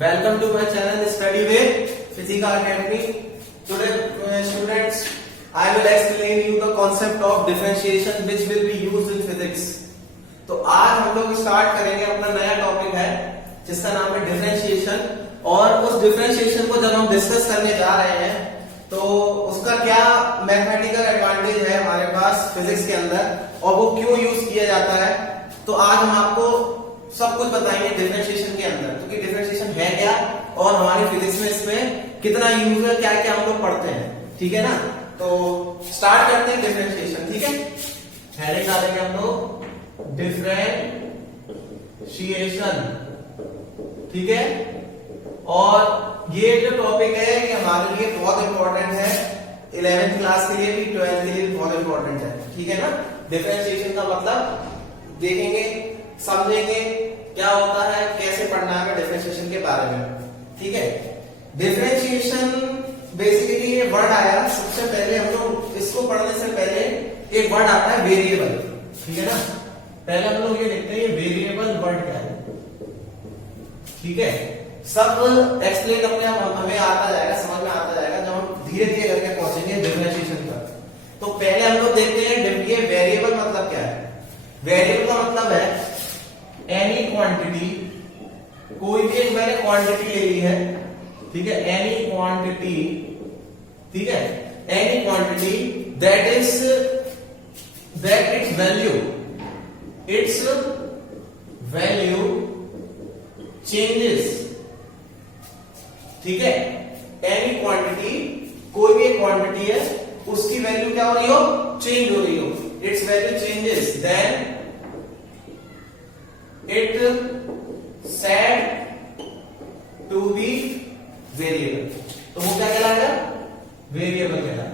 Welcome to my channel Study with Physica Academy. Today, students, I will explain you the concept of differentiation which will be used in physics. तो आज हम लोग start करेंगे अपना नया topic है जिसका नाम है डिफरेंशिएशन। और उस डिफरेंशिएशन को जब हम डिस्कस करने जा रहे हैं तो उसका क्या मैथमेटिकल एडवांटेज है हमारे पास फिजिक्स के अंदर और वो क्यों यूज किया जाता है, तो आज हम आपको सब कुछ बताएंगे डिफरेंशिएशन के अंदर। क्योंकि डिफरेंशिएशन है क्या और हमारी फिजिक्स में इसमें कितना यूज है, क्या क्या हम लोग पढ़ते हैं, ठीक है ना। तो स्टार्ट करते हैं डिफरेंशिएशन, ठीक है। हेडिंग डालेंगे हम लोग डिफरेंशिएशन, ठीक है। और ये जो टॉपिक है ये हमारे लिए बहुत इंपॉर्टेंट है, 11th क्लास के लिए भी 12th के लिए भी बहुत इंपॉर्टेंट है, ठीक है ना। डिफरेंशिएशन का मतलब देखेंगे, समझेंगे क्या होता है, कैसे पढ़ना है डिफरेंशिएशन के बारे में, ठीक है। डिफरेंशिएशन बेसिकली ये वर्ड आया सबसे पहले, हम लोग इसको पढ़ने से पहले एक वर्ड आता है वेरिएबल, ठीक है ना। पहले हम लोग ये देखते हैं ये वेरिएबल वर्ड क्या है, ठीक है। सब एक्सप्लेन अपने आप हमें आता जाएगा, समझ में आता जाएगा जब हम धीरे धीरे करके पहुंचेंगे डिफरेंशिएशन पर। तो पहले हम लोग देखते हैं ये वेरिएबल मतलब क्या है। वेरिएबल का मतलब है एनी क्वांटिटी, कोई भी एक मैंने क्वांटिटी ले ली है, ठीक है। एनी क्वांटिटी, ठीक है। Any quantity that it's value changes, ठीक है। एनी क्वांटिटी, कोई भी एक क्वांटिटी है उसकी वैल्यू क्या हो रही हो, चेंज हो रही हो, its value changes, then it said to be variable. तो वो क्या कहलाएगा, वेरिएबल कहलाएगा,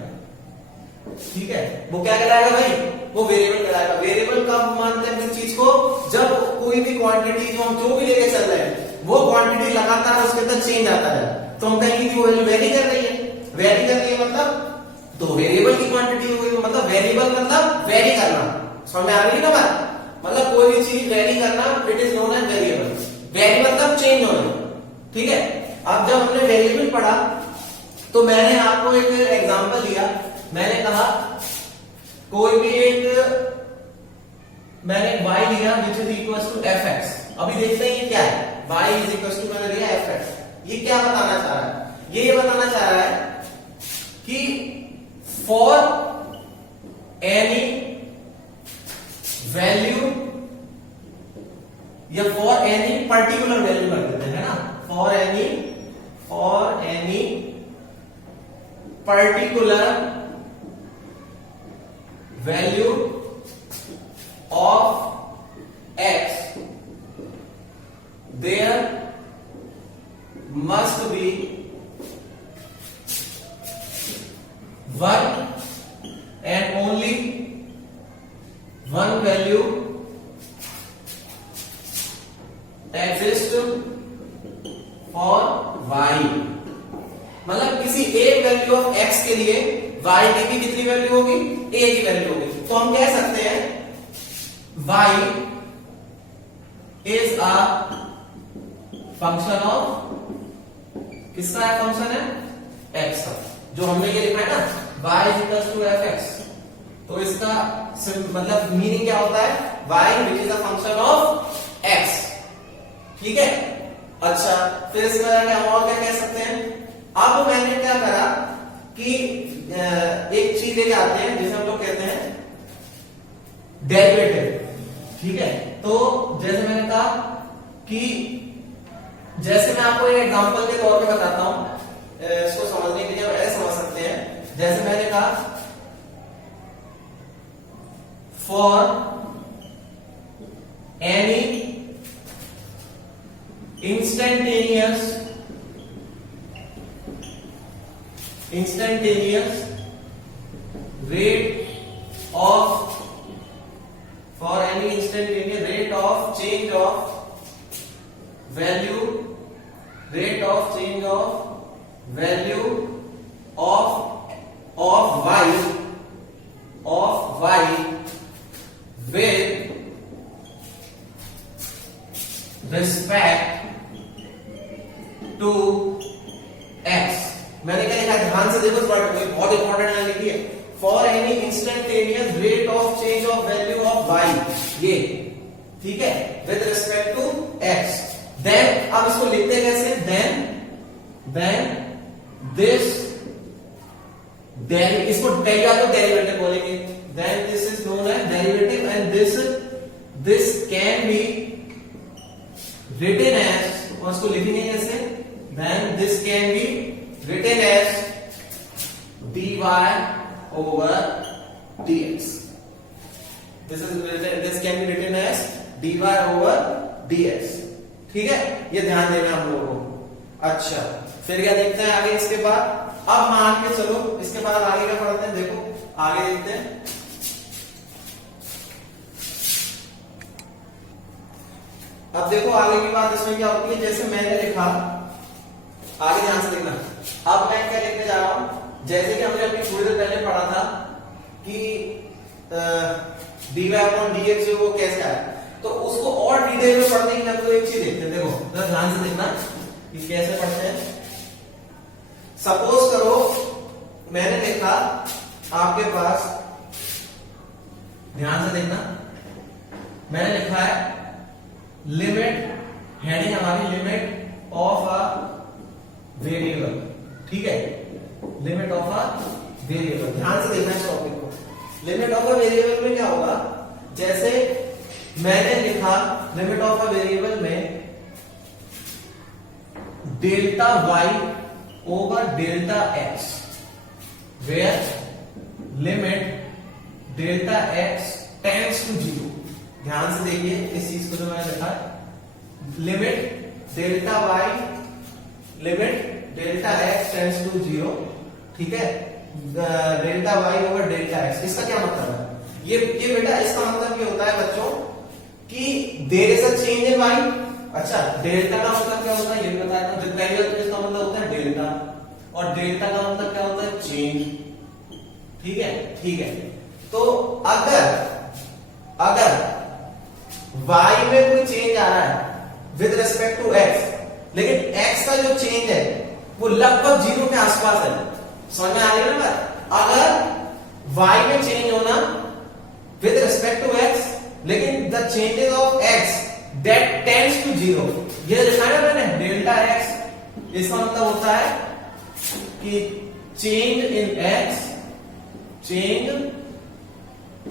ठीक है। वो क्या कहलाएगा भाई, वो वेरिएबल कहलाएगा। वेरिएबल कब मानते हैं किस चीज को, जब कोई भी क्वांटिटी जो हम जो भी लेके चल रहे हैं वो क्वांटिटी लगातार उसके अंदर चेंज आता है, तो हम कहेंगे कि वो वैल्यू वेरी कर रही है। वेरी कर रही है मतलब तो वेरिएबल की क्वांटिटी हो गई, मतलब वेरिएबल मतलब वेरी करना, समझ में आ रही है ना बात। मतलब कोई भी चीज वेरी करना, it is known as variable. Vary मतलब चेंज होना, ठीक है। अब जब हमने वेरिएबल पढ़ा तो मैंने आपको एक एग्जांपल दिया, मैंने कहा कोई भी एक मैंने y लिया which is equal to fx। अभी देखते हैं ये क्या है, y इज इक्वल टू मैंने लिया fx। ये क्या बताना चाह रहा है, ये बताना चाह रहा है कि फॉर एनी वैल्यू या फॉर एनी पर्टिकुलर वैल्यू कर देते हैं ना, for any particular value of x there must be one and only one value exist for y। मतलब किसी एक वैल्यू ऑफ x के लिए y की भी कितनी वैल्यू होगी, a की वैल्यू होगी। तो हम कह सकते हैं y is a function of, किसका है फंक्शन है, x का। जो हमने ये लिखा है ना y is equal to fx, तो इसका मतलब मीनिंग क्या होता है, y which is a function of x, ठीक है। अच्छा, फिर इसका हम और क्या कह सकते हैं। अब मैंने क्या करा कि एक चीज लेके आते हैं जिसे हम लोग कहते हैं डेरिवेटिव, ठीक है। तो जैसे मैंने कहा कि जैसे मैं आपको एक एग्जांपल के तौर पे बताता हूं, इसको समझने के लिए ऐसे समझ सकते हैं। जैसे मैंने कहा for any instantaneous rate of, for any instantaneous rate of change of value, rate of change of value of y with respect to x. मैंने क्या लिखा है, ध्यान से देखो, बहुत इंपॉर्टेंट लाइन लिखी है, for any instantaneous rate of change of value of y, ये ठीक है, with respect to x. Then अब इसको लिखते कैसे, देन दिस, इसको या तो डेरिवेटिव बोलेंगे, then this is known as derivative and this can be written as, और इसको लिखेंगे कैसे, then this can be written as dy over dx, this can be written as dy over dx, ठीक है, ये ध्यान देना हम लोगों को। अच्छा, फिर क्या देखते हैं आगे इसके बाद, अब मान के चलो इसके बाद आगे क्या पढ़ते हैं, देखो आगे देखते हैं। अब देखो आगे की बात इसमें क्या होती है, जैसे मैंने लिखा, आगे ध्यान से देखना, अब मैं क्या लिखने जा रहा हूं, जैसे कि हमने अपनी थोड़ी देर पहले पढ़ा था कि dy अपॉन dx जो वो कैसे आया, तो उसको और डिटेल में पढ़ने के लिए तो एक चीज देखते हैं, देखो ध्यान से देखना कि कैसे पढ़ते हैं। सपोज करो मैंने लिखा आपके पास, ध्यान से देखना, मैंने लिखा है लिमिट, हेडिंग हमारी लिमिट ऑफ अ वेरिएबल, ठीक है, लिमिट ऑफ अ वेरिएबल, ध्यान से देखना इस टॉपिक को। लिमिट ऑफ अ वेरिएबल में क्या होगा, जैसे मैंने लिखा लिमिट ऑफ अ वेरिएबल में delta y over delta x, where limit delta x tends to zero. ध्यान से देखिए इस चीज को जो मैंने लिखा, limit delta y, limit delta x tends to zero, ठीक है, delta y over delta x. इसका क्या मतलब है, ये बेटा इसका मतलब ये होता है बच्चों कि there is a change in y. अच्छा, डेल्टा का मतलब क्या होता है ये भी बताया था, इसका मतलब होता है डेल्टा, और डेल्टा का मतलब क्या होता है, चेंज, ठीक है, ठीक है। तो अगर y में कोई चेंज आ रहा है विद रिस्पेक्ट टू x, लेकिन x का जो चेंज है वो लगभग जीरो के आसपास है, समझ में आ रही है ना बात। अगर y में चेंज होना विद रिस्पेक्ट टू x, लेकिन the changes of x that tends to zero, ये लिखा है ना मैंने डेल्टा x, इसका मतलब होता है कि change in x, change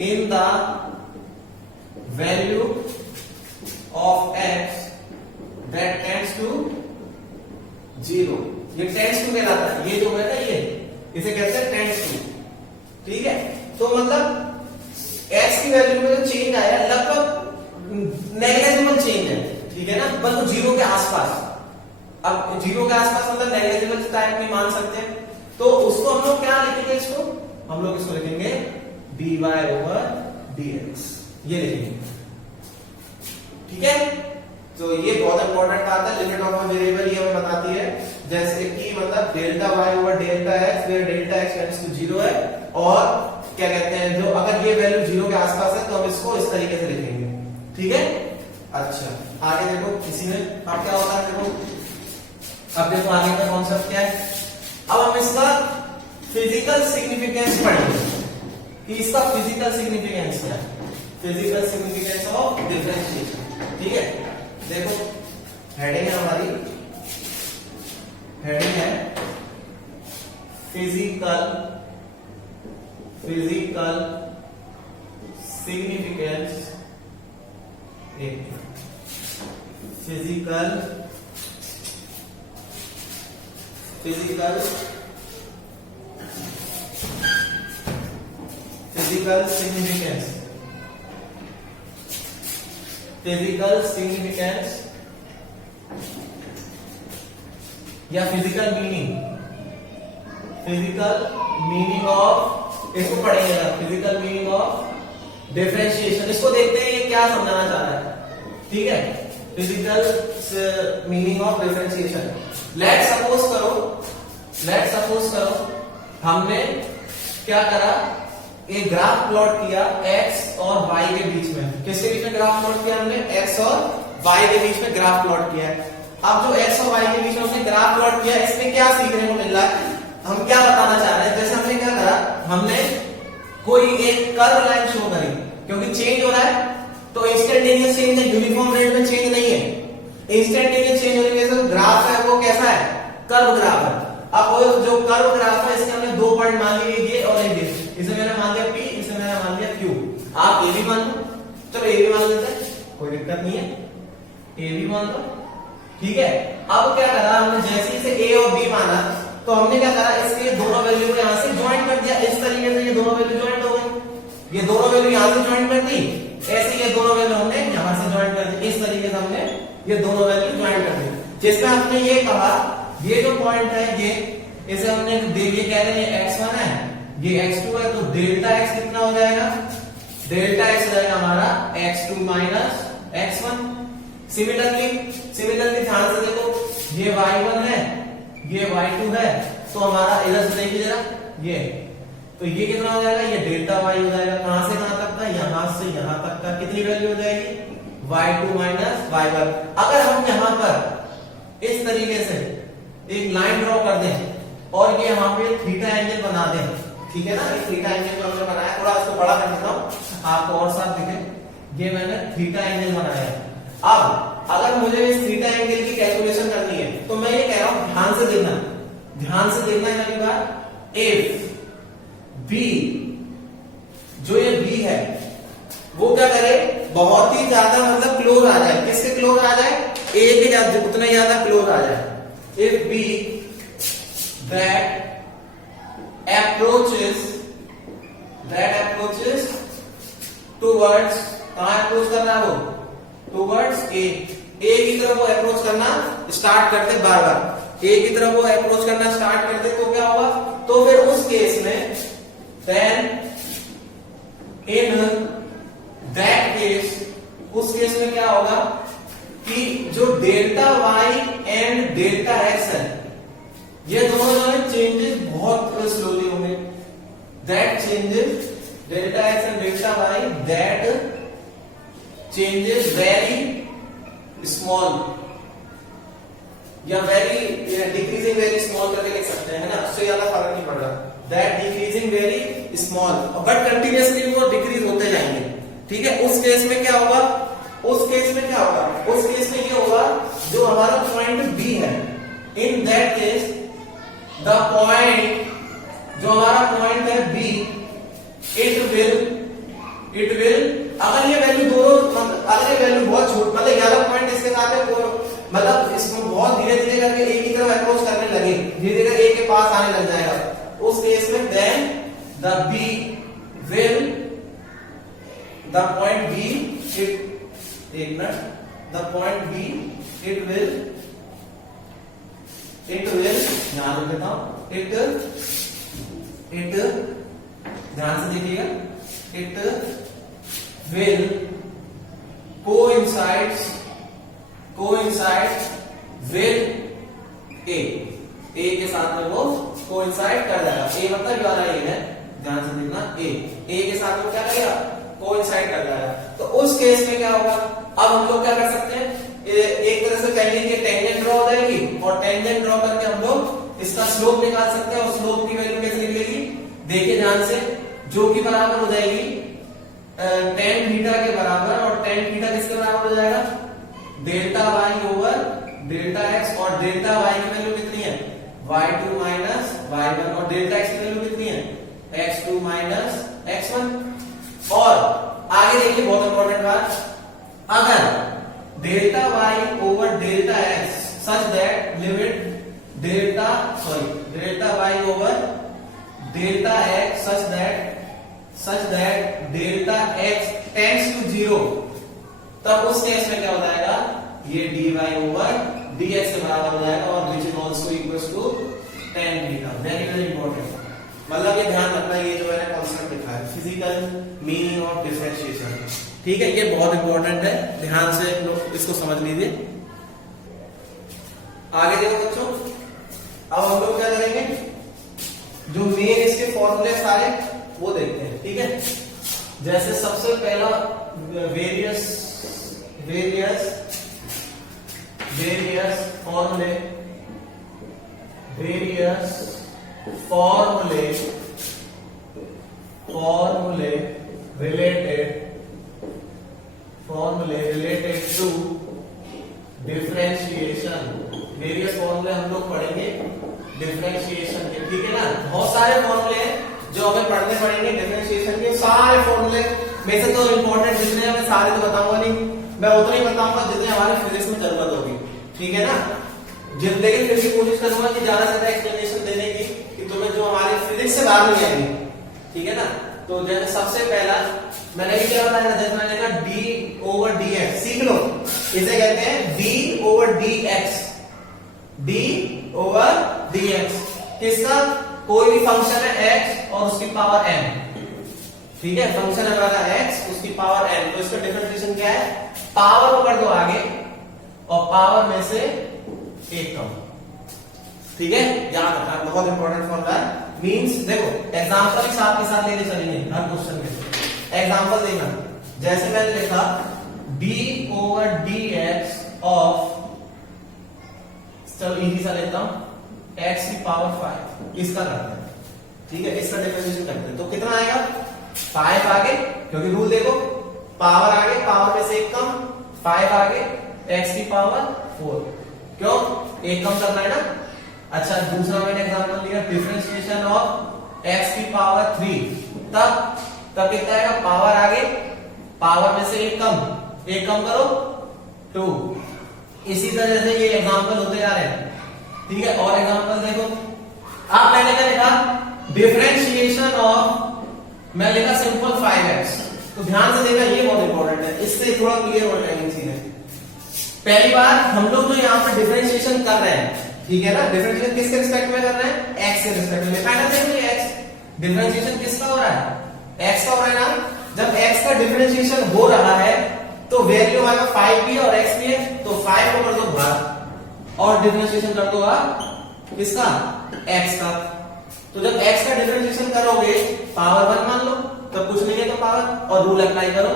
in the value of x that tends to zero, ये टेंड्स टू कहलाता है, ये जो है ना ये, इसे कहते हैं टेंड्स टू, ठीक है। तो मतलब x की वैल्यू में जो चेंज आया लगभग नेग्लिजिबल चेंज है, ठीक है ना, बस वो जीरो के आसपास। अब जीरो के आसपास मतलब नेग्लिजिबल टाइप में मान सकते हैं, तो उसको हम लोग क्या लिखेंगे, इसको हम लोग इसको लिखेंगे dy ओवर dx, ये लिखेंगे, ठीक है। तो ये बहुत इंपॉर्टेंट बात है, लिमिट ऑफ अ वेरिएबल ये हमें बताती है, जैसे कि मतलब delta y over delta x, where delta x tends to zero है, और क्या कहते हैं, जो अगर ये वैल्यू जीरो के आसपास है तो हम इसको इस तरीके से लिखेंगे, ठीक है। अच्छा, आगे देखो इसी में अब क्या होता है, देखो अब देखो आगे का कॉन्सेप्ट क्या है। अब हम इसका फिजिकल सिग्निफिकेंस पढ़ेंगे कि इसका फिजिकल सिग्निफिकेंस क्या है, फिजिकल सिग्निफिकेंस ऑफ डिफरेंशिएशन, ठीक है। देखो हेडिंग है हमारी, हेडिंग है फिजिकल सिग्निफिकेंस, फिजिकल सिग्निफिकेंस या फिजिकल मीनिंग ऑफ, इसको पढ़ेंगे, फिजिकल मीनिंग ऑफ डिफरेंशिएशन। इसको देखते हैं ये क्या समझाना चाह रहा है, ठीक है, physical meaning of differentiation. Let suppose करो हमने क्या करा, एक ग्राफ प्लॉट किया x और y के बीच में, किसके बीच में ग्राफ प्लॉट किया हमने, x और y के बीच में ग्राफ प्लॉट किया है। अब जो x और y के बीच में हमने ग्राफ प्लॉट किया, इसमें क्या सीखने को मिल रहा है, हम क्या बताना चाह रहे हैं। जैसे हमने क्या करा, हमने कोई एक कर्व लाइन शो करी, क्योंकि चेंज हो रहा है तो इंस्टेंटेनियस चेंज है, यूनिफॉर्म रेट में चेंज नहीं है। इंस्टेंटेनियस चेंज होने की वजह से ग्राफ है वो कैसा है, कर्व ग्राफ है। अब वो जो कर्व ग्राफ है इसके हमने दो पॉइंट मान लिए, ये और ये, इसे मैंने मान लिया P, इसे मैंने मान लिया Q। आप ये भी मान लो, चलो ये भी मान लेते हैं, कोई दिक्कत नहीं है, ये भी मान लो, ठीक है। अब क्या करा हमने, जैसे इसे A और B माना तो हमने क्या करा, इसके दोनों वैल्यू को यहां से ज्वाइन कर दिया। इस तरीके से ये दोनों वैल्यू ज्वाइन हो गई, ये दोनों वैल्यू यहां से ज्वाइन कर दी, ऐसे ये दोनों वैल्यू हमने यहां से ज्वाइन कर दी। इस तरीके से हमने ये दोनों वैल्यू ज्वाइन कर दी, जिसमें हमने ये कहा ये जो पॉइंट है ये, इसे हमने ये कह रहे हैं x1 है, ये x2 है, तो डेल्टा x कितना हो जाएगा, डेल्टा x हो जाएगा हमारा x2 माइनस x1। सिमिलरली ध्यान से देखो, ये y1 है, ये y2 है, तो हमारा इधर से देखिए जरा, ये तो ये कितना हो जाएगा, ये डेल्टा y हो जाएगा। कहां से कहां तक का, यहां से यहां तक का कितनी वैल्यू हो जाएगी, y2 माइनस y1। अगर हम यहां पर इस तरीके से एक लाइन ड्रॉ कर दें और ये यहाँ पे थीटा एंगल बना दें, ठीक है ना, ये थीटा एंगल जो हमने बनाया, थोड़ा इसको बड़ा कर देता हूं आपको और साथ दिखे, ये मैंने थीटा एंगल बनाया। अब अगर मुझे इस थीटा एंगल की कैलकुलेशन करनी है तो मैं ये कह रहा हूं, ध्यान से देखना है मेरी बात। इफ B, जो ये B है वो क्या करे, बहुत ही ज्यादा मतलब क्लोज आ जाए, किसके क्लोज आ जाए, A के ज्यादा, उतना ज्यादा क्लोज आ जाए। If B that approaches towards, कहां अप्रोच कर रहा है वो, towards A की तरफ वो अप्रोच करना स्टार्ट करते, बार बार A की तरफ वो अप्रोच करना स्टार्ट करते, तो क्या होगा, तो फिर उस केस में then in that case, उस केस में क्या होगा कि जो delta y and delta x है, ये दोनों जो है चेंजेस बहुत स्लोली होंगे। That changes delta x and delta y, that changes very small या वेरी डिक्रीजिंग वेरी स्मॉल करके लिख सकते हैं, है ना, उससे ज्यादा फर्क नहीं पड़ रहा। That decreasing very small, but continuously वो डिक्रीज होते जाएंगे, ठीक है। उस केस में क्या होगा, उस केस में ये होगा जो हमारा पॉइंट B है, in that case the point, जो हमारा पॉइंट है B, इट विल अगर ये वैल्यू दोनों, अगर ये वैल्यू बहुत छोटी, मतलब 11 पॉइंट इसके साथ है, मतलब इसको बहुत धीरे धीरे करके A की तरफ अप्रोच करने लगे, धीरे धीरे A के पास आने लग जाएगा, उस केस में देन द पॉइंट B, एक minute, the point B it will ध्यान रख देता हूं, इट ध्यान से देखिएगा, it will coincide with A के साथ में वो coincide कर जाएगा। A मतलब ये वाला A है, ध्यान से देखना, A के साथ में क्या करेगा, coincide कर जाएगा। तो उस केस में क्या होगा, अब हम लोग क्या कर सकते हैं, एक तरह से कहेंगे कि टेंजेंट ड्रॉ हो जाएगी, और टेंजेंट ड्रॉ करके हम लोग इसका स्लोप निकाल सकते हैं, और स्लोप की वैल्यू कैसे निकलेगी, देखिए ध्यान से, जो कि बराबर हो जाएगी tan थीटा के बराबर, और tan थीटा किसके बराबर हो जाएगा, delta y over delta x, और डेल्टा y की वैल्यू कितनी है, y2 माइनस y1, और डेल्टा x की वैल्यू कितनी है, x2 माइनस x1। और आगे देखिए बहुत इंपॉर्टेंट बात, अगर delta y over delta x such that limit delta y over delta x such that delta x tends to 0, तब उस केस में क्या हो जाएगा, ये dy ओवर dx के बराबर हो जाएगा, और which is also equal to tan theta. Very important, मतलब ये ध्यान रखना, ये जो है कॉन्सेप्ट लिखा है, फिजिकल मीनिंग ऑफ डिफरेंशिएशन, ठीक है, ये बहुत इंपॉर्टेंट है, ध्यान से लोग इसको समझ लीजिए। आगे देखो बच्चों, अब हम लोग क्या करेंगे, जो मेन इसके फॉर्मूले सारे वो देखते हैं, ठीक है। जैसे सबसे पहला वेरियस वेरियस फॉर्मूले, वेरियस फॉर्मूले, फॉर्मूले रिलेटेड टू डिफरेंशिएशन। वेरियस फॉर्मूले हम लोग पढ़ेंगे डिफरेंशिएशन के, ठीक है ना। बहुत सारे फॉर्मूले हैं जो हमें पढ़ने पड़ेंगे डिफरेंशिएशन के। सारे फॉर्मूले में से तो इंपॉर्टेंट जितने हैं मैं सारे तो बताऊंगा नहीं, मैं उतने ही बताऊंगा जितने हमारे फिजिक्स में जरूरत होगी, ठीक है ना। लेकिन फिर भी कोशिश करूंगा कि ज्यादा से ज्यादा एक्सप्लेनेशन देने की कि तुम्हें जो हमारे फिजिक्स से बाहर नहीं आएंगे, ठीक है ना। तो जैसे सबसे पहला मैंने भी क्या बताया, जैसे मैंने कहा डी ओवर डी एक्स, सीख लो इसे कहते हैं D over D x, D over D x किसका, कोई भी फंक्शन है x और उसकी पावर n, ठीक है। फंक्शन है हमारा x उसकी पावर n, तो इसका डिफरेंशिएशन क्या है, पावर को कर दो आगे और पावर में से एक कम, ठीक है। याद रखना बहुत इंपॉर्टेंट फॉर्मूला है। मींस देखो एग्जांपल के साथ लेके चलेंगे हर क्वेश्चन में। एग्जांपल देखना, जैसे मैंने लिखा d ओवर dx ऑफ, चलो इजी सा लेता हूं, x की पावर 5, इसका करते हैं, ठीक है। इसका डिफरेंशिएशन करते हैं तो कितना आएगा, 5 आगे, क्योंकि रूल देखो पावर आगे पावर में से एक कम, 5 आगे x की पावर 4, क्यों एक कम करना है ना। अच्छा दूसरा मैंने एग्जांपल लिया डिफरेंशिएशन ऑफ x की पावर 3, तब कितना आएगा, पावर आगे पावर में से एक कम करो 2। इसी तरह से ये एग्जांपल होते जा रहे हैं, ठीक है। और एग्जांपल देखो, अब मैंने क्या लिखा, डिफरेंशिएशन ऑफ, मैं लिखा सिंपल 5x, तो ध्यान से देखना ये बहुत इंपॉर्टेंट है, इससे थोड़ा क्लियर हो जाएंगी चीजें। पहली बार हम लोग जो यहाँ पर डिफरेंशिएशन कर रहे हैं, ठीक है ना, डिफरेंशिएशन किसके रिस्पेक्ट में कर रहे हैं, x के रिस्पेक्ट में। फाइनल देखिए x डिफरेंशिएशन किसका हो रहा है, x का हो रहा है ना। जब x का डिफरेंशिएशन हो रहा है तो वैल्यू आएगा 5 भी और x भी है, तो 5 को कर दो भाग और डिफरेंशिएशन कर दो आप किसका, x का। तो जब x का डिफरेंशिएशन करोगे पावर 1 मान लो, तब कुछ नहीं है तो पावर, और रूल अप्लाई करो,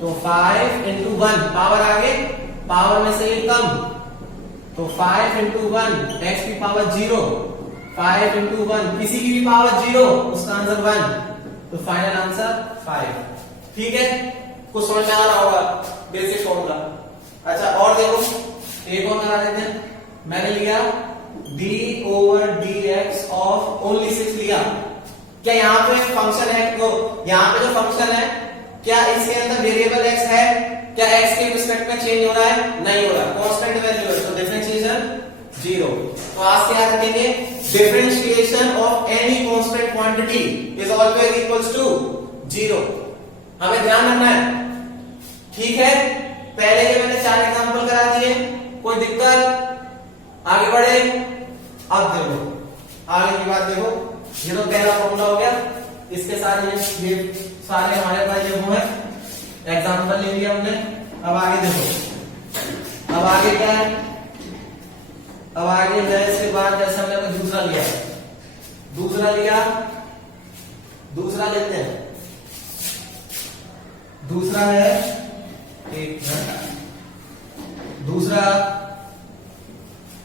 तो 5 into 1 पावर आगे पावर में से एक कम, तो 5 into 1 x की पावर 0, 5 into 1 किसी की भी पावर 0 उसका आंसर 1, तो फाइनल आंसर 5, ठीक है। कुछ समझ में आ रहा होगा बेसिक फॉर्मूला। अच्छा और देखो एक और करा देते हैं, मैंने लिया d over dx of only 6 लिया। क्या यहाँ पे फंक्शन है, तो यहाँ पे जो फंक्शन है क्या इसके अंदर वेरिएबल x है, क्या x के रिस्पेक्ट में चेंज हो रहा है, नहीं हो रहा, कांस्टेंट वैल्यू है, तो डिफरेंशिएशन 0। तो आज क्या रखेंगे, differentiation of any constant quantity is always equals to 0। हमें ध्यान रखना है, ठीक है। पहले के मैंने 4 एग्जांपल करा दिए, कोई दिक्कत, आगे बढ़े। अब देखो आगे की बात देखो, ये तो पहला फॉर्मूला हो गया, इसके साथ ये सारे हमारे पास ये वो है, एग्जांपल ले लिया हमने। अब आगे देखो, अब आगे क्या है, अब आगे मैं इसके बाद जैसे हमने दूसरा लिया, दूसरा लेते हैं, दूसरा है एक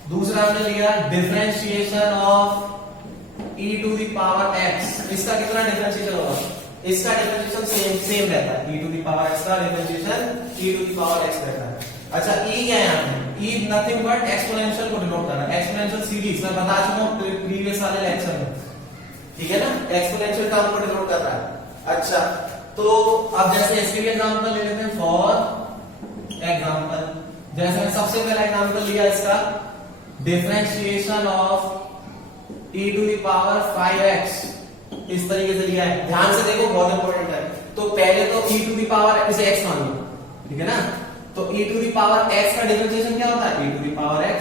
दूसरा हमने लिया differentiation of e to the power x। इसका कितना डिफरेंशिएशन होगा, इसका डिफरेंशिएशन सेम रहता है, e to the power x का differentiation e to the power x रहता है। अच्छा e क्या है यहाँ पे, e नथिंग बट एक्सपोनेंशियल को डिनोट कर रहा है, एक्सपोनेंशियल सीरीज मैं बता चुका हूँ प्रीवियस वाले लेक्चर में, ठीक है ना, एक्सपोनेंशियल टर्म को डिनोट कर रहा है। अच्छा तो अब जैसे इसके लिए एग्जांपल ले लेते हैं, फॉर एग्जांपल जैसे मैं सबसे पहला एग्जांपल लिया इसका differentiation of e to the power 5x, इस तरीके से लिया है। ध्यान से देखो बहुत इंपॉर्टेंट है। तो पहले तो e टू द पावर इसे x मान लो, ठीक है ना, तो e to the power x का डिफरेंशिएशन क्या होता है, e to the power x।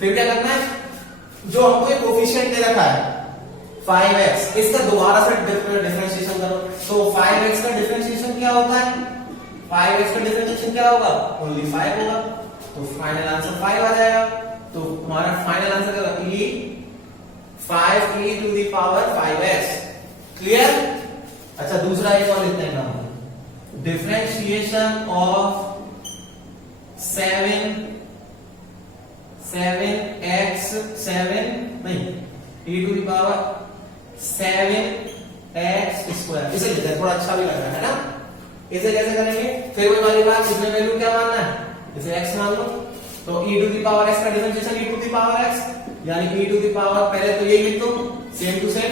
फिर क्या करना है, जो हमको एक कोफिशिएंट दे रखा है 5x, इसका दोबारा से डिफरेंशिएशन करो, तो 5x का डिफरेंशिएशन क्या होता है, 5x का डिफरेंशिएशन क्या होगा, ओनली 5 होगा, तो फाइनल आंसर 5 आ जाएगा। तो हमारा फाइनल आंसर क्या होगा, 5e to the power 5x। Clear. अच्छा दूसरा एक और लिखते हैं, डिफरेंशिएशन ऑफ 7 7x 7 नहीं e to the power 7x square, इसे लिखते हैं, थोड़ा अच्छा भी लग रहा है ना। इसे कैसे करेंगे, फिर वही वाली बात, इसमें वैल्यू क्या मानना है, इसे x मान लो, तो e to the power x का differentiation e to the power x, यानी e टू द पावर, पहले तो यही लिख दो सेम टू सेम,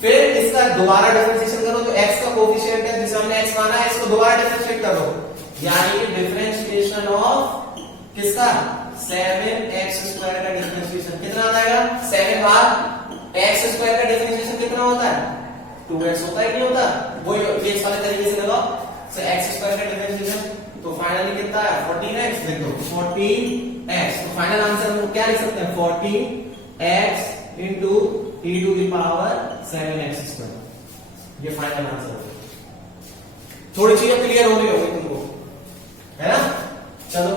फिर इसका दोबारा डिफरेंशिएशन करो, तो x का कोएफिशिएंट है जिसे हमने x माना है, इसको दोबारा डिफरेंशिएट करो, यानी कि डिफरेंशिएशन ऑफ किसका 7x स्क्वायर का डिफरेंशिएशन कितना आ जाएगा, 7 बार x स्क्वायर का डिफरेंशिएशन कितना होता है, 2x होता है, नहीं होता, वो ये वाले तरीके से लगाओ, so x स्क्वायर का डिफरेंशिएशन, तो फाइनली कितना है 14x, लिख दो 14x, तो फाइनल आंसर हम क्या लिख सकते हैं 14x into e to the power 7x square, ये फाइनल आंसर होगा। थोड़ी चीजें क्लियर हो रही होगी तुमको, है ना। चलो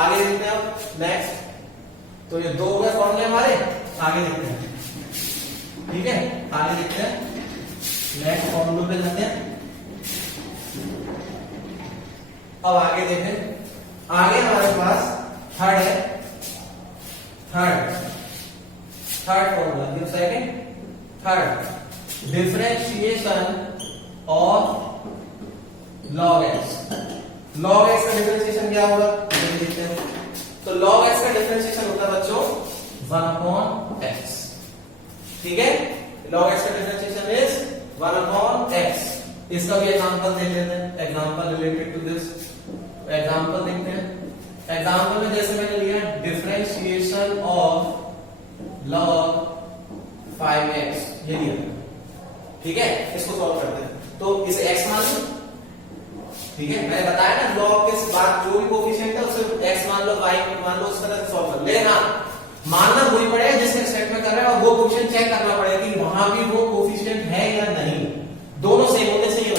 आगे देखते हैं अब नेक्स्ट, तो ये दो हो गए फॉर्मूले हमारे, आगे देखते हैं, ठीक है, आगे देखते हैं, नेक्स्ट फॉर्मूले पे जाते हैं। अब आगे देखें, आगे हमारे पास थर्ड है, third formula, second, third differentiation of log x, log x का डिफरेंशिएशन क्या होगा, देखते हैं, तो log x का डिफरेंशिएशन होता है बच्चों 1/x, ठीक है, log x का डिफरेंशिएशन इज 1/x, इसका भी एग्जांपल देख लेते हैं, example related to this, example देखते हैं, एग्जांपल में जैसे मैंने लिया डिफरेंशिएशन ऑफ log 5x, ये लिया, ठीक है, इसको सॉल्व करते हैं, तो इसे x मान लो, ठीक है, मैंने बताया ना log के बाद जो भी कोएफिशिएंट है उसे x मान लो, y मान लो, उस तरह से सॉल्व कर लेना, मानना वही पड़ेगा जिसके स्टेट में कर रहे हैं, और वो कोएफिशिएंट चेक करना पड़ेगा कि वहां भी वो कोएफिशिएंट है या नहीं, दोनों सेम होने चाहिए।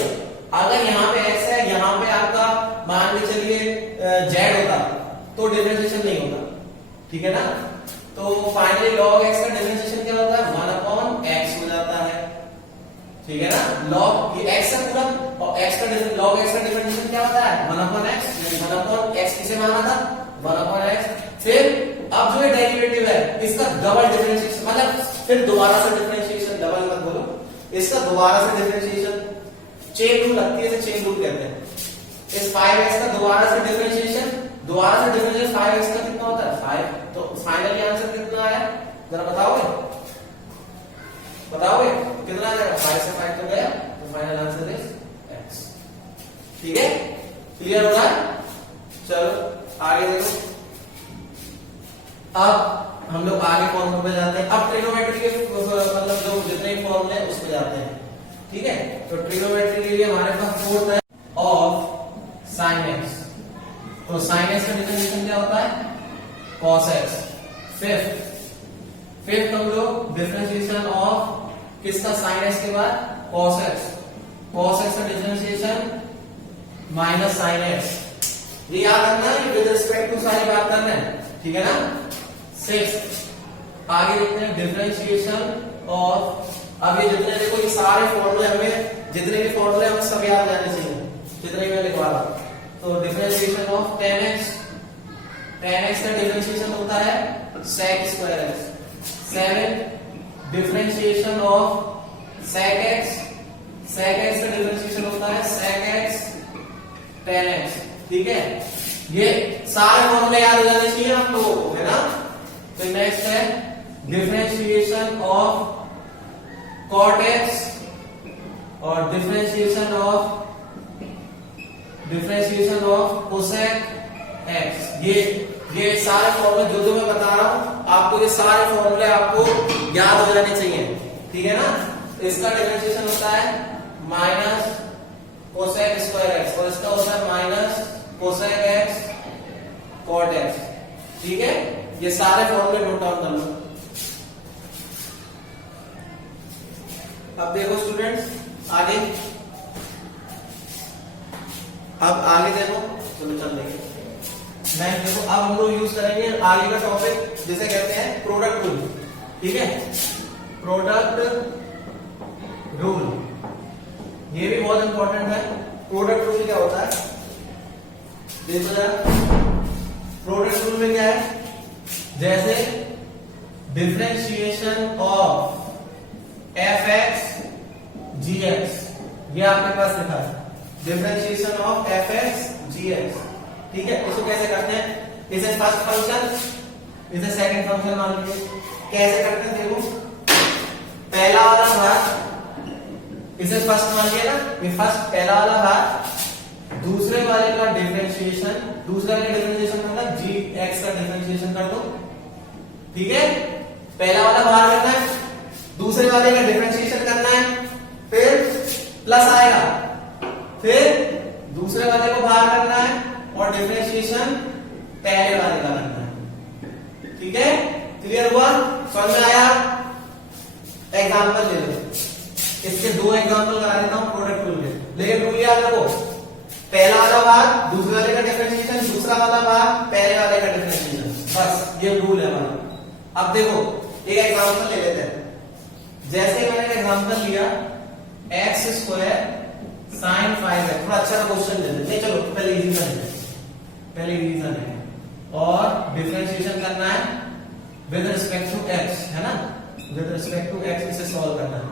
अगर यहाँ पे x है, यहाँ पे आपका मान के चलिए z होता तो डिफरेंशिएशन नहीं होता, ठीक है ना, तो फाइनली log x का डिफरेंशिएशन क्या होता है 1/x हो जाता है, ठीक है ना, log ये x है पूरा, और x का log x का डिफरेंशिएशन क्या होता है 1/x, यानी 1/x किसे माना था 1/x, फिर अब जो ये डेरिवेटिव है इसका डबल डिफरेंशिएशन, मतलब फिर दोबारा से डिफरेंशिएशन, डबल मत बोलो, इसका दोबारा से डिफरेंशिएशन, चेन रूल लगती है, इसे चेन रूल कहते हैं, इस 5x का दोबारा से डिफरेंशिएशन, दोबारा से डिफरेंशिएशन 5x का कितना होता है 5, तो फाइनली आंसर कितना आया जरा बताओगे, कितना आ जाएगा, 5 से 5 तो गया, तो फाइनल आंसर इज x, ठीक है, क्लियर हो रहा है। चलो आगे देखो, अब हम लोग आगे फॉर्मूले पे जाते हैं, अब ट्रिग्नोमेट्री के मतलब जो जितने फॉर्मूले हैं उसमें जाते हैं, ठीक है, तो ट्रिग्नोमेट्री के लिए हमारे पास फोर्थ है ऑफ sin x, तो sin x का डिफरेंशिएशन क्या होता है cos x, फिफ्थ हम लोग डिफरेंशिएशन ऑफ किसका sin x के बाद cos x का डिफरेंशिएशन माइनस sin x, ये याद रखना है, विद रिस्पेक्ट टू सारी बात करना है, ठीक है ना। सिक्स्थ आगे देखते हैं डिफरेंशिएशन ऑफ, अब ये जितने देखो ये सारे फॉर्मूले हमें, जितने भी फॉर्मूले हमें सब याद रहने चाहिए, जितने भी मैं लिखवा रहा, तो डिफरेंशिएशन ऑफ tan x का डिफरेंशिएशन होता है sec square x, 7 differentiation of sec x का डिफरेंशिएशन होता है sec x tan x, ठीक है, ये सारे फॉर्मूले याद हो जाने चाहिए आप लोगों को, है ना। तो नेक्स्ट है डिफरेंशिएशन ऑफ cot x और डिफरेंशिएशन ऑफ cosec x, ये सारे फॉर्मूले जो मैं बता रहा हूं आपको, ये सारे फॉर्मूले आपको याद हो जाने चाहिए, ठीक है ना। इसका डिफरेंशिएशन होता है माइनस cosec स्क्वायर x और इसका होता है minus cosec x cot x, ठीक है, ये सारे फॉर्मूले नोट डाउन कर लो। अब देखो स्टूडेंट्स आगे, अब आगे देखो, चलो चल देखें, मैं देखो अब हम लोग यूज करेंगे आगे का टॉपिक जिसे कहते हैं प्रोडक्ट रूल, ठीक है, प्रोडक्ट रूल, ये भी बहुत इंपॉर्टेंट है। प्रोडक्ट रूल क्या होता है देखो जरा, प्रोडक्ट रूल में क्या है, जैसे differentiation of F x g x, ये आपके पास लिखा है differentiation of F x g x, ठीक है। इसको कैसे करते हैं, इसे फर्स्ट फंक्शन इसे सेकंड फंक्शन मान लीजिए। कैसे करते हैं देखो, पहला वाला भाग इसे फर्स्ट मान लिया ना, ये फर्स्ट पहला वाला भाग दूसरे वाले का डिफरेंशिएशन, दूसरे वाले का डिफरेंशिएशन मतलब जी एक्स का डिफरेंशिएशन कर दो, ठीक है। पहला वाला बाहर करना है, दूसरे वाले का डिफरेंशिएशन करना है, फिर प्लस आएगा, फिर दूसरे वाले को बाहर करना है और डिफरेंशिएशन पहले वाले का करना है, ठीक है। क्लियर हुआ, समझ में आया। एग्जांपल ले लो, इसके दो एग्जांपल करा देता हूं प्रोडक्ट रूल के, लेकिन रूल याद रखो, पहला वाला भाग दूसरे वाले का डिफरेंशिएशन, दूसरा वाला भाग पहले वाले का डिफरेंशिएशन, बस ये रूल है हमारा। अब देखो एक एग्जांपल ले लेते हैं, जैसे मैंने एग्जांपल लिया एक्स स्क्वायर साइन 5x, थोड़ा अच्छा सा क्वेश्चन ले लेते हैं। चलो पहले रीजन है और डिफरेंशिएशन करना है विद रिस्पेक्ट टू x, है ना, विद रिस्पेक्ट टू x इसे सॉल्व करना है,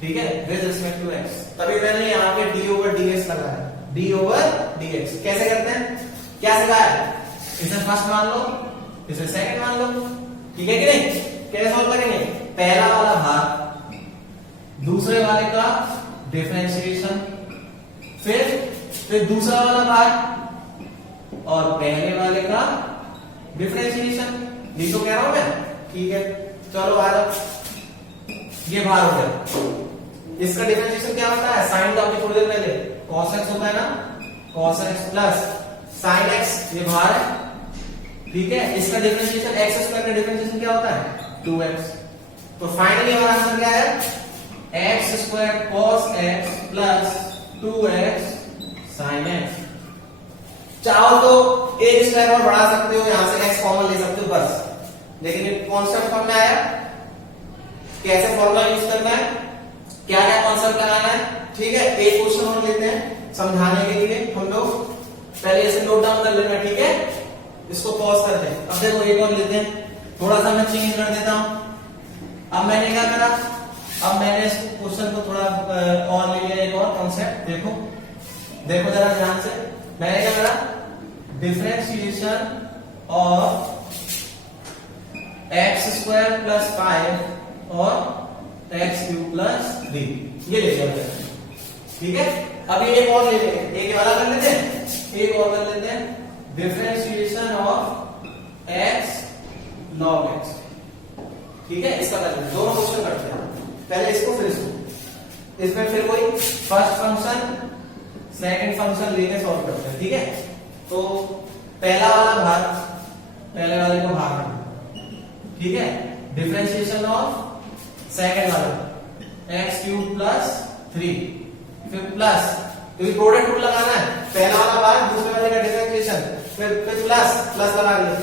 ठीक है, विद रिस्पेक्ट टू x। तभी मैंने यहाँ पे d ओवर dx लगाया, d ओवर dx। कैसे करते हैं, क्या सिखाया, इसे फर्स्ट मान लो, इसे सेकंड मान लो, ठीक है कि नहीं। कैसे सॉल्व करेंगे, पहला वाला भाग दूसरे वाले का डिफरेंशिएशन, फिर दूसरा वाला भाग और पहले वाले का डिफरेंशिएशन, ये तो कह रहा हूं मैं, ठीक है। चलो आ जाओ, ये बाहर हो गया। इसका डिफरेंशिएशन क्या होता है, साइन का आपने थोड़ी देर पहले cos x होता है ना, cos x plus sin x, ये बाहर है, ठीक है। इसका डिफरेंशिएशन x स्क्वायर का डिफरेंशिएशन क्या होता है 2x। तो फाइनली हमारा आंसर क्या है, x square cos x plus 2x sin x। चाहो तो एक स्टेप और बढ़ा सकते हो, यहां से x कॉमन ले सकते हो बस, लेकिन ये कॉन्सेप्ट फॉर्म में आया, कैसे फॉर्मूला यूज करना है, क्या क्या कॉन्सेप्ट लगाना है, ठीक है। एक क्वेश्चन और लेते हैं समझाने के लिए हम लोग, पहले इसे नोट डाउन कर लेना, ठीक है। इसको पॉज करते हैं। अब देखो एक और लेते हैं, थोड़ा सा मैं चेंज कर देता हूं। अब मैंने क्या करा, अब मैंने इस क्वेश्चन को थोड़ा और ले लिया, एक और कॉन्सेप्ट देखो जरा ध्यान से। मैंने क्या करा, differentiation of x square plus 5 और एक्स क्यूब प्लस 3, ये ले लिया, ठीक है। अब ये एक और ले लेंगे, एक वाला कर लेते हैं, एक और कर लेते हैं, differentiation of x log x, ठीक है। इसका कर लेते हैं, दोनों क्वेश्चन करते हैं, पहले इसको फिर इसको, इसमें फिर कोई फर्स्ट फंक्शन सेकंड फंक्शन लेके सॉल्व करते हैं, ठीक है। तो पहला वाला भाग पहले वाले को भाग करना, ठीक है। डिफरेंशिएशन ऑफ सेकंड वाला एक्स क्यूब प्लस 3, फिर प्लस, क्योंकि प्रोडक्ट रूल लगाना है, पहला वाला भाग दूसरे वाले का डिफरेंशिएशन, फिर प्लस लगा लिया,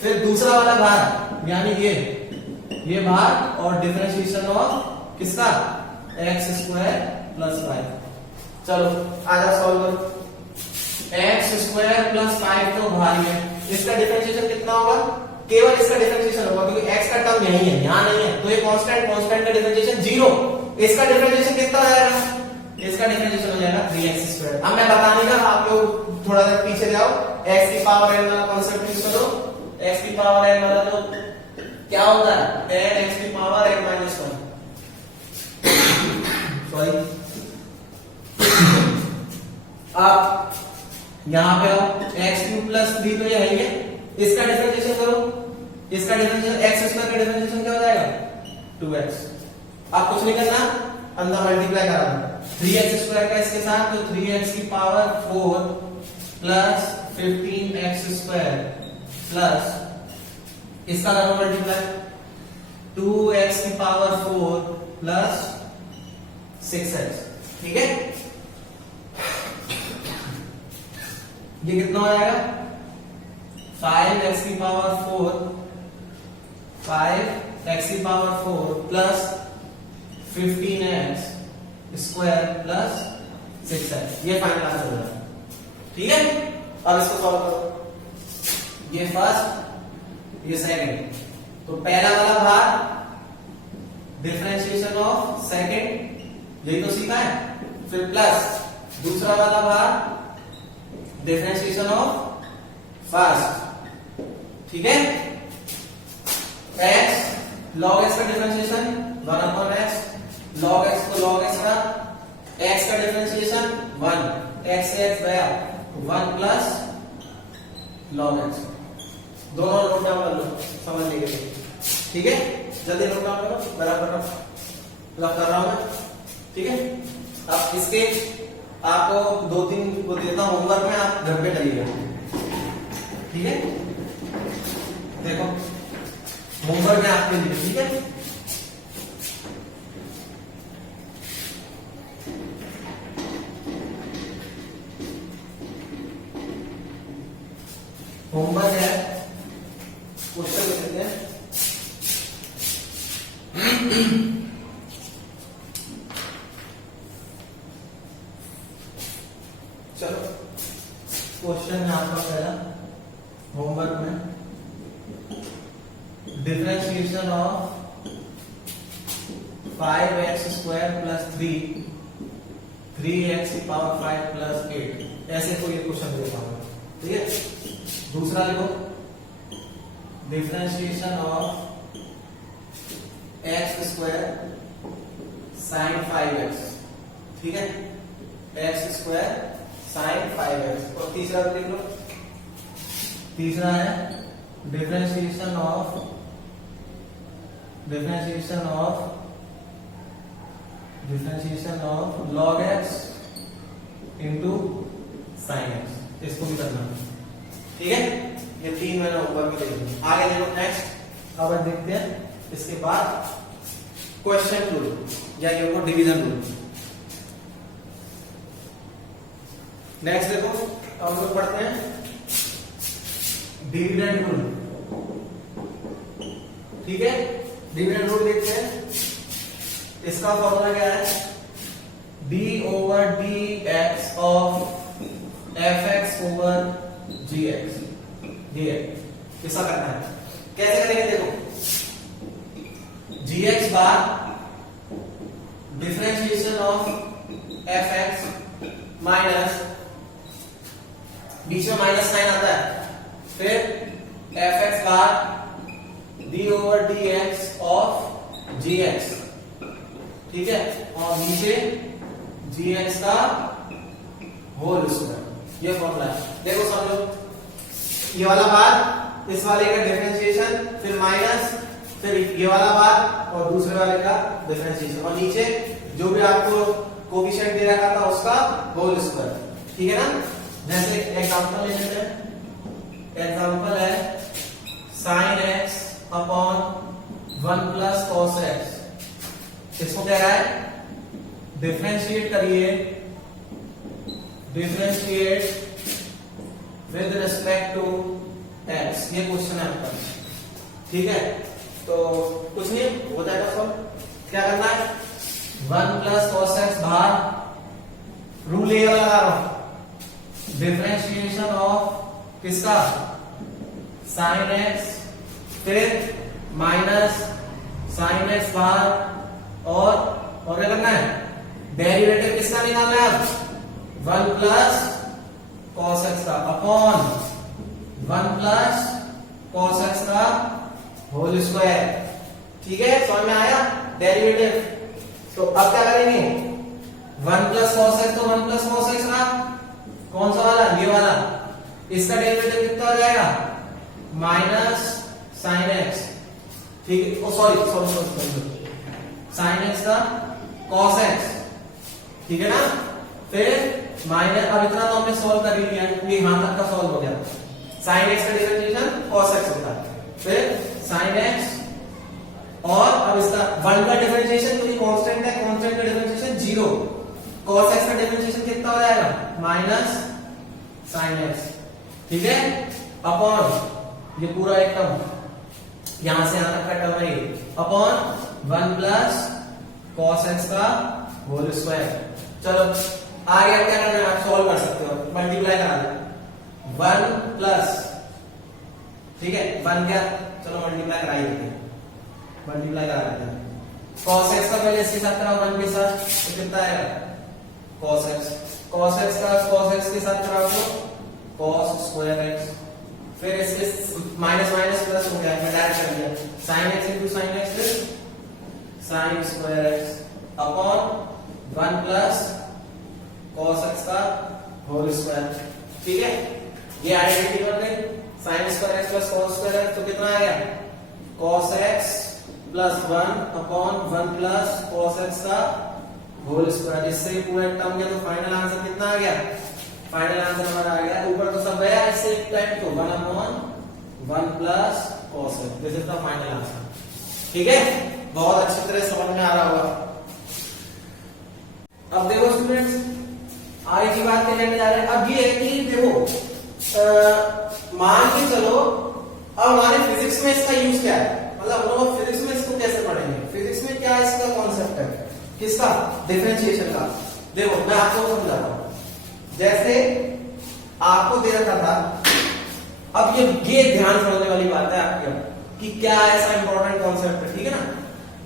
फिर दूसरा वाला भाग यानी ये भाग और डिफरेंशिएशन ऑफ किसका, एक्स स्क्वायर प्लस 5। चलो आजा सॉल्व करो। एक्स स्क्वायर प्लस 5 तो भारी है, इसका डिफरेंशिएशन कितना होगा, केवल इसका डिफरेंशिएशन होगा, क्योंकि x का टर्म यही है, यहां नहीं है, तो ये कांस्टेंट का डिफरेंशिएशन 0। इसका डिफरेंशिएशन कितना हो जाएगा, इसका डिफरेंशिएशन हो जाएगा 3x²। अब मैं बताने का, आप लोग थोड़ा सा पीछे जाओ, x की पावर n वाला कांसेप्ट यूज करो। x की पावर n वाला तो क्या होता है, n x की पावर n - 1, सॉरी। आप यहां पे आओ, x क्यूब प्लस 3 तो ये है ही है, इसका डिफरेंशिएशन करो, इसका डिफरेंशिएशन एक्स स्क्वायर का डिफरेंशिएशन क्या हो जाएगा 2x। आप कुछ नहीं करना, अंदर मल्टीप्लाई कराना, 3x² का इसके साथ, तो 3x की पावर 4 प्लस 15x² प्लस इसका करो मल्टीप्लाई, 2x की पावर 4 प्लस 6x, ठीक है। ये कितना हो जाएगा, 5x की power 4 plus 15x square plus 6x, ये फाइनल आंसर हो जाएगा, ठीक है। अब इसको सॉल्व करो, ये फर्स्ट ये सेकंड। तो पहला वाला भाग डिफरेंशिएशन ऑफ सेकंड, यही तो सीखा है। फिर प्लस दूसरा वाला भाग डिफरेंशिएशन ऑफ फर्स्ट, ठीक है। x log x का differentiation 1 upon x, log x को log x का, x का डिफरेंशिएशन 1, x से x गया 1 प्लस log x। दोनों नोट डाउन कर लो, समझ लीजिए, ठीक है। जल्दी नोट डाउन करो, बराबर लग कर रहा हूं मैं, ठीक है। अब इसके आपको 2-3 को देता हूं होमवर्क में, आप घर पे करिएगा, ठीक है। देखो होमवर्क में आपके लिए, ठीक है। होमवर्क है, क्वेश्चन लिखते हैं। चलो क्वेश्चन है आपका पहला होमवर्क में, differentiation of 5x square plus 3x की पावर 5 प्लस 8, ऐसे कोई क्वेश्चन देता हूं, ठीक है। दूसरा लिखो, differentiation of x square sine 5x, ठीक है, x स्क्वायर साइन 5x। और तीसरा लिख लो, तीसरा है differentiation of log x into sine x, इसको भी करना है, ठीक है। ये 3 मैंने ऊपर में लिख दिए। आगे देखो नेक्स्ट, अब देखते हैं इसके बाद क्वेश्चन रूल या ये डिवीजन रूल। नेक्स्ट देखो, अब हम लोग पढ़ते हैं डिविडेंड रूल, ठीक है। डिविडेंड रूल देखते हैं, इसका फॉर्मूला क्या है, d over D X of F X over G X dx। ऐसा करना है, कैसे करेंगे देखो, जी एक्स बार differentiation of F X minus, बीच में माइनस साइन आता है, फिर एफ एक्स बार D over D X of G x, ठीक है। और नीचे जी एक्स का होल स्क्वायर, ये फॉर्मूला है। देखो समझो, ये वाला बार इस वाले का डिफरेंशिएशन, फिर माइनस, फिर ये वाला बार और दूसरे वाले का डिफरेंशिएशन, और नीचे जो भी आपको कोएफिशिएंट दे रखा था उसका होल स्क्वायर, ठीक है ना। जैसे एग्जांपल ले लेते हैं, एग्जांपल है sin x upon 1 plus cos x। इसको कह रहा है डिफरेंशिएट करिए, differentiate with respect to x, ये क्वेश्चन है आपका, ठीक है। तो कुछ नहीं हो जाएगा सॉल्व, क्या करना है, 1 प्लस cos x बाहर, रूल ये लगा रहा हूं, डिफरेंशिएशन ऑफ किसका, साइन x, फिर माइनस साइन x बाहर, और क्या करना है, डेरिवेटिव किसका निकालना है, 1 प्लस cos x का अपॉन 1 प्लस cos x का होल स्क्वायर, ठीक है। समझ में आया डेरिवेटिव। तो अब क्या करेंगे, 1 प्लस cos x, तो 1 प्लस cos x का कौन सा वाला, ये वाला, इसका डेरिवेटिव कितना हो जाएगा, माइनस साइन एक्स, ठीक है। ओ सॉरी साइन एक्स का कॉस एक्स, ठीक है ना। फिर माइनस, अब इतना तो हमने सॉल्व कर ही लिया, क्योंकि यहां तक का सॉल्व हो गया। साइन एक्स का डिफरेंशिएशन कॉस एक्स होता है, फिर साइन एक्स, और अब इसका 1 का डिफरेंशिएशन, क्योंकि कांस्टेंट है, कांस्टेंट का डिफरेंशिएशन 0, cos x का डिफरेंशिएशन कितना हो जाएगा, माइनस साइन एक्स, ठीक है, अपॉन ये पूरा एक टर्म यहां से यहां तक का टर्म है, अपॉन 1 प्लस cos x का होल स्क्वायर। चलो आगे आप क्या करना है, आप सॉल्व कर सकते हो, मल्टीप्लाई करा दो, 1 प्लस, ठीक है, 1 क्या चलो मल्टीप्लाई करा ही देते हैं, मल्टीप्लाई करा देते हैं। cos x का पहले इसके साथ कराओ 1 के साथ, तो कितना आएगा cos x, cos x का cos x के साथ कराओ तो cos स्क्वायर x, फिर इसके माइनस माइनस प्लस हो गया, मैं डायरेक्ट कर दिया sin x into sin x फिर sin square x upon 1 plus cos x का होल स्क्वायर। ठीक है, ये आइडेंटिटी बन गई, sin square x plus cos square x, तो कितना आ गया cos x plus 1 upon 1 plus cos x का होल स्क्वायर। इससे पूरा टर्म गया तो फाइनल आंसर कितना आ गया, फाइनल आंसर हमारा आ गया, ऊपर तो सब गया, इससे एक टाइम तो 1 upon 1 plus cos x, this is the final answer. ठीक है, बहुत अच्छी तरह समझ में आ रहा होगा। अब देखो स्टूडेंट्स, आगे की बात करने जा रहे हैं। अब ये है कि देखो मान के चलो अब हमारे फिजिक्स में इसका यूज क्या है, मतलब हम लोग फिजिक्स में इसको कैसे पढ़ेंगे, फिजिक्स में क्या इसका कॉन्सेप्ट है, किसका, डिफरेंशिएशन का। देखो मैं आपको समझाता हूं, जैसे आपको दे रखा था, अब ये ध्यान समझने वाली बात है आपके कि क्या ऐसा इंपॉर्टेंट कॉन्सेप्ट है। ठीक है ना,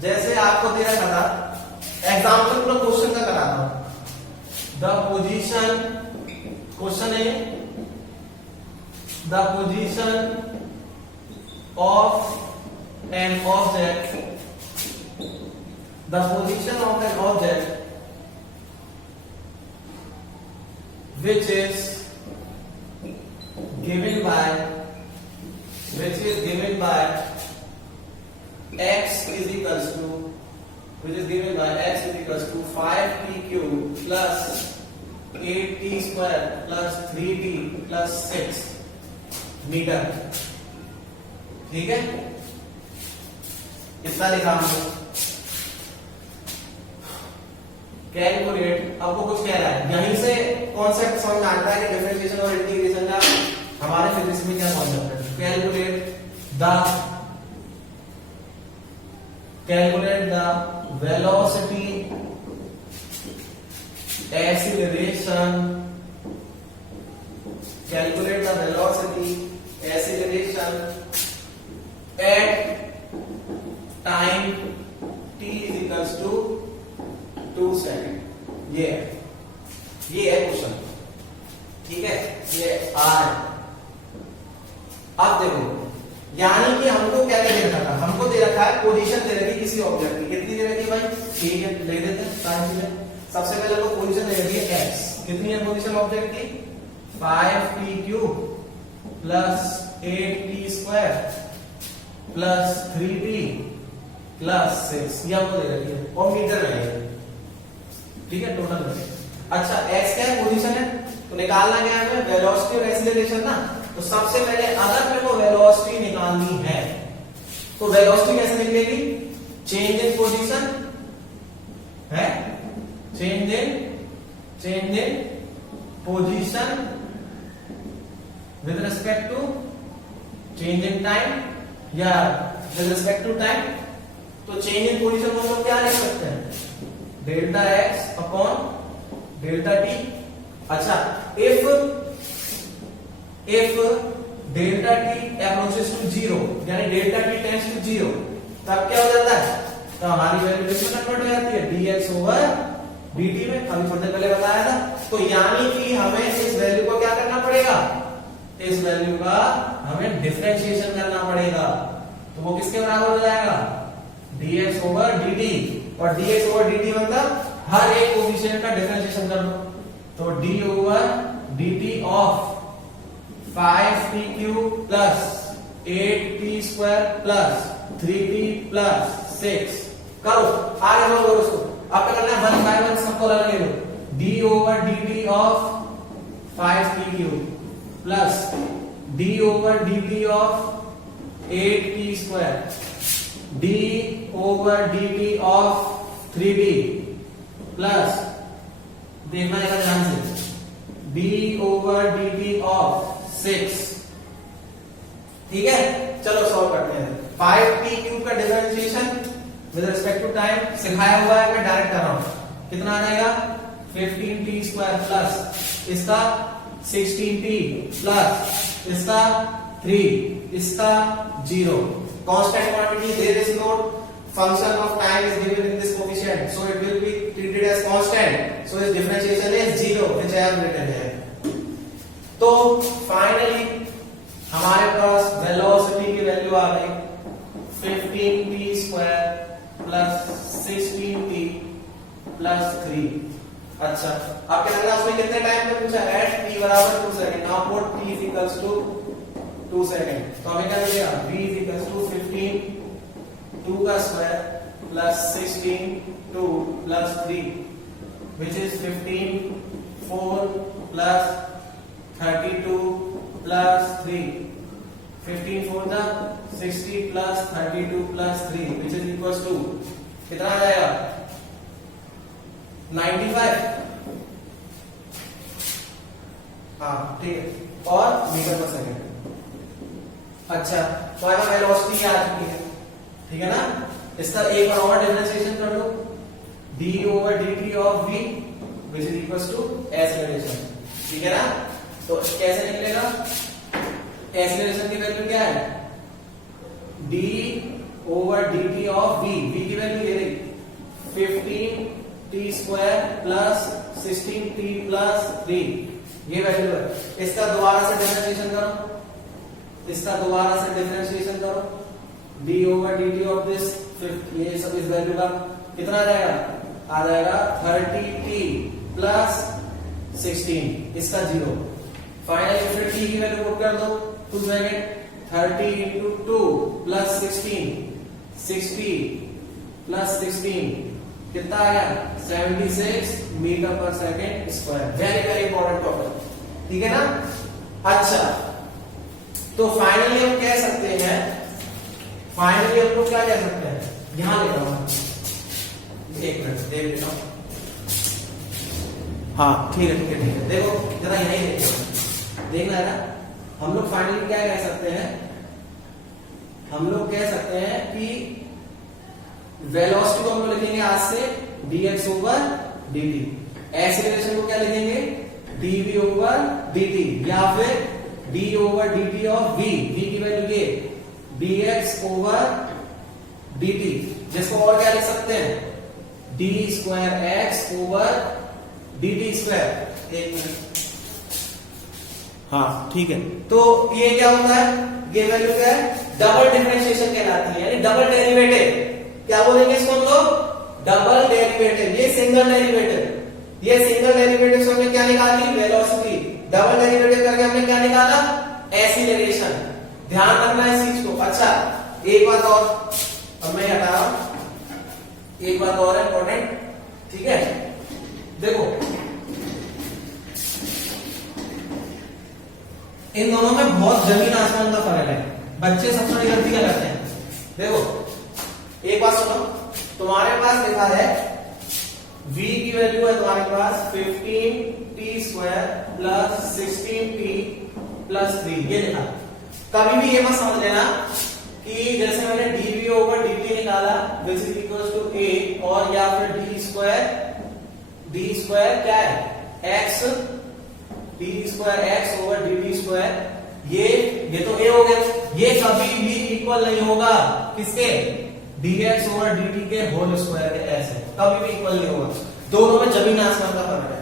जैसे आपको दे रखा था, एग्जाम्पल पूरा क्वेश्चन का कराता हूं, द पोजीशन, क्वेश्चन है the position of an object, the position of an object which is given by x is equals to 5pq plus 8t square plus 3t plus 6 metre. ठीक है, कितना लिखा हमने, कैलकुलेट, अब वो कुछ कह रहा है, यहीं से कॉन्सेप्ट समझ में आता है कि डिफरेंशिएशन और इंटीग्रेशन का हमारे फिजिक्स में क्या कॉन्सेप्ट है। Calculate the velocity acceleration, calculate the velocity acceleration at time t is equals to 2 second. ये है क्वेश्चन। ठीक है, ये आर। अब देखो, यानी कि हमको क्या दे रखा था, हमको दे रखा है पोजीशन दे रखी किसी ऑब्जेक्ट की, कितनी दे रखी है भाई, ठीक है ले देते हैं सारी चीजें। सबसे पहले तो पोजीशन दे रखी है x, कितनी है पोजीशन ऑब्जेक्ट की, 5p³ plus 8t square plus 3t plus 6, ये हमको दे रखी है और मीटर में है। ठीक है, टोटल में। अच्छा x क्या है, पोजीशन है, तो निकालना क्या है हमें, वेलोसिटी और एक्सीलरेशन ना। तो सबसे पहले अगर मेरे को वेलोसिटी निकालनी है तो वेलोसिटी कैसे निकलेगी, चेंज इन पोजीशन है, change in position with respect to change in time या विद रिस्पेक्ट टू टाइम। तो चेंज इन पोजीशन को क्या लिख सकते हैं, delta x upon delta t। अच्छा, if delta t approaches to 0, यानी डेल्टा t टेंड्स टू 0, तब क्या हो जाता है, तो हमारी वैल्यू किसमें कन्वर्ट हो जाती है, dx ओवर dt में, अभी थोड़ी देर पहले बताया था। तो यानी कि हमें इस वैल्यू को क्या करना पड़ेगा, इस वैल्यू का हमें डिफरेंशिएशन करना पड़ेगा, तो वो किसके बराबर हो जाएगा, dx ओवर dt। और dx ओवर dt मतलब हर एक कोफिशिएंट का डिफरेंशिएशन कर दो, तो d over dt of 5pq plus 8t square plus 3t plus 6 करो, आगे बढ़ो उसको। अब क्या करना है, 1 बाय 1 सबको अलग ले लो, d over dt of 5pq plus d over dt of 8t square, d over dt of 3t plus, देखना है ध्यान से, d ओवर dt ऑफ 6। ठीक है, चलो सॉल्व करते हैं। 5t³ का differentiation with respect to time सिखाया हुआ है, मैं डायरेक्ट कर रहा हूं, कितना आ जाएगा 15t स्क्वायर प्लस इसका 16t प्लस इसका 3 इसका 0 constant quantity, there is no function of time is given in this coefficient, so it will be treated as constant, so its differentiation is 0, which I have written here. तो finally हमारे पास velocity की value आ गई 15t square plus 16t plus 3। अच्छा, आपके लग रहा है उसमें कितने टाइम पे पूछा? एट t बराबर 2 second. Now put t is equals to 2 second, तो हमें क्या मिलेगा? v इज इक्वल्स टू 15 2 का square plus 16 2 plus 3 which is 15 4 plus 32 plus 3 15 4 the 60 plus 32 plus 3 which is equals to कितना आ जाएगा? 95। हाँ ठीक है, और मीटर पर सेकंड। अच्छा, तो हमारा वेलोसिटी आ चुकी है, ठीक है ना? इसका एक बार और डिफरेंशिएशन कर लो, d over dt of v which is equals to acceleration, ठीक है ना? तो कैसे निकलेगा? एक्सीलरेशन की वैल्यू क्या है? d over dt of v, v की वैल्यू ये रही 15t square plus 16t plus 3, ये वैल्यू है। इसका दोबारा से डिफरेंशिएशन करो, इसका दोबारा से डिफरेंशिएशन करो, d over dt of this ये सब इस वैल्यू का कितना आ जाएगा? आ जाएगा 30t प्लस 16, इसका 0। फाइनली फिर t की वैल्यू पुट कर दो 2 सेकंड, 30 into 2 plus 16 60 plus 16 कितना आया? 76 मीटर पर second square. Very very important topic, ठीक है ना? अच्छा, तो फाइनली हम कह सकते हैं, फाइनली हम लोग क्या कह सकते हैं? यहां लिख रहा हूं, एक मिनट देख लेता हूं। हाँ ठीक है ठीक है ठीक है, देखो जरा यही देखना है ना। हम लोग फाइनली क्या कह सकते हैं? हम लोग कह सकते हैं कि वेलोसिटी को हम लोग लिखेंगे आज से dx ओवर dt, एक्सीलरेशन को क्या लिखेंगे? dv ओवर dt, या फिर d over dt of v, v की वैल्यू ये dx ओवर dt, जिसको और क्या लिख सकते हैं? d square x over dt square. एक मिनट, हाँ ठीक है। तो ये क्या होता है? ये वैल्यू क्या है? डबल डिफरेंशिएशन कहलाती है, यानी डबल डेरिवेटिव। क्या बोलेंगे इसको हम लोग? Double derivative. ये सिंगल डेरिवेटिव, ये सिंगल डेरिवेटिव से हमने क्या निकाली? वेलोसिटी। डबल डेरिवेटिव करके हमने क्या निकाला? एक्सीलरेशन। ध्यान रखना इस चीज को। अच्छा, एक बात और, अब मैं हटा रहा हूं, एक बात और है इंपॉर्टेंट, ठीक है? देखो इन दोनों में बहुत जमीन आसमान का फर्क है। बच्चे सबसे बड़ी गलती क्या करते हैं? देखो एक बात सुनो, तुम्हारे पास लिखा है v की वैल्यू है तुम्हारे पास 15t square plus 16t plus 3, ये लिखा। कभी भी ये मत समझ लेना कि जैसे मैंने dv ओवर dt निकाला which is equal to a, और या फिर d स्क्वायर क्या है? x, d square x over dt square, ये तो a हो गया। ये कभी भी इक्वल नहीं होगा किसके? dx ओवर dt के होल स्क्वायर के, ऐसे कभी भी इक्वल नहीं होगा। दोनों में जमीन आसमान का फर्क है।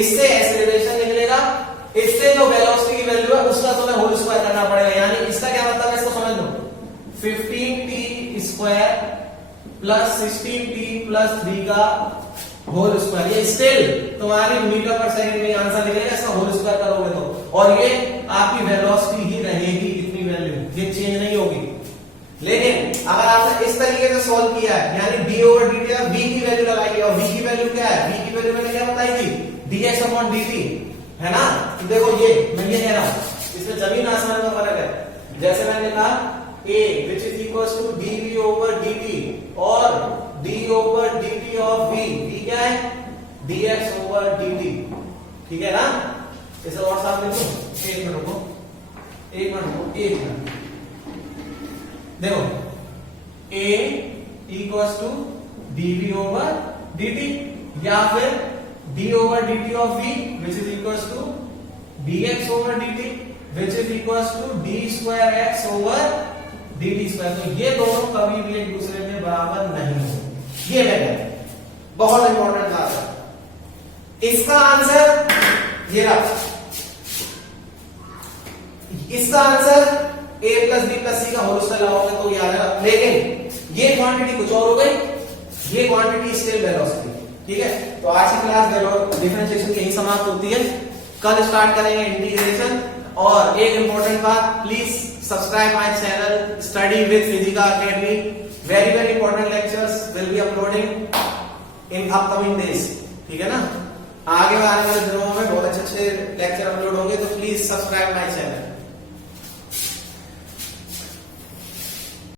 इससे एक्सीलरेशन निकलेगा, इससे जो वेलोसिटी की वैल्यू है उसका तुम्हें होल स्क्वायर करना पड़ेगा। यानी इसका क्या मतलब है, इसको समझ लो, 15t square plus 16t plus 3 का होल स्क्वायर। ये स्टिल तुम्हारी मीटर पर सेकंड में आंसर निकलेगा, इसका होल स्क्वायर करोगे तो, और ये आपकी वेलोसिटी ही रहेगी, इतनी वैल्यू, ये चेंज नहीं होगी। लेकिन अगर आपने इस तरीके से सॉल्व किया है, यानी d ओवर dt v की वैल्यू लगाई, और v की वैल्यू क्या है? v की वैल्यू मैंने क्या बताई थी? dx अपॉन dt, है ना? तो देखो ये मैं ये कह रहा हूं, इसमें जमीन आसमान का फर्क है। जैसे मैंने कहा a which is equal to dv over dt, और d over dt of v, v क्या है? dx ओवर dt, ठीक है ना? इसे और साफ लिखो, एक मिनट रुको, एक मिनट रुको, एक मिनट। देखो a equals to dv over dt, या फिर d over dt of v which is equals to dx over dt which is equals to d square x over dt square. तो ये दोनों कभी भी एक दूसरे के बराबर नहीं होंगे, ये मैं कहता हूं, बहुत इंपॉर्टेंट बात है। इसका आंसर ये रहा, इसका answer a plus B plus C का होल स्क्वायर लगाओगे तो ये आ जाएगा, लेकिन ये क्वांटिटी कुछ और हो गई, ये क्वांटिटी स्टिल वेलोसिटी। ठीक है, तो आज की क्लास डिफरेंशिएशन की यही समाप्त होती है। कल स्टार्ट करेंगे इंटीग्रेशन। और एक इंपॉर्टेंट बात, please subscribe my channel study with Physica academy. Very important lectures will be uploading in upcoming days. ठीक है ना, आगे आने वाले दिनों में बहुत अच्छे लेक्चर अपलोड होंगे, तो प्लीज सब्सक्राइब माय चैनल।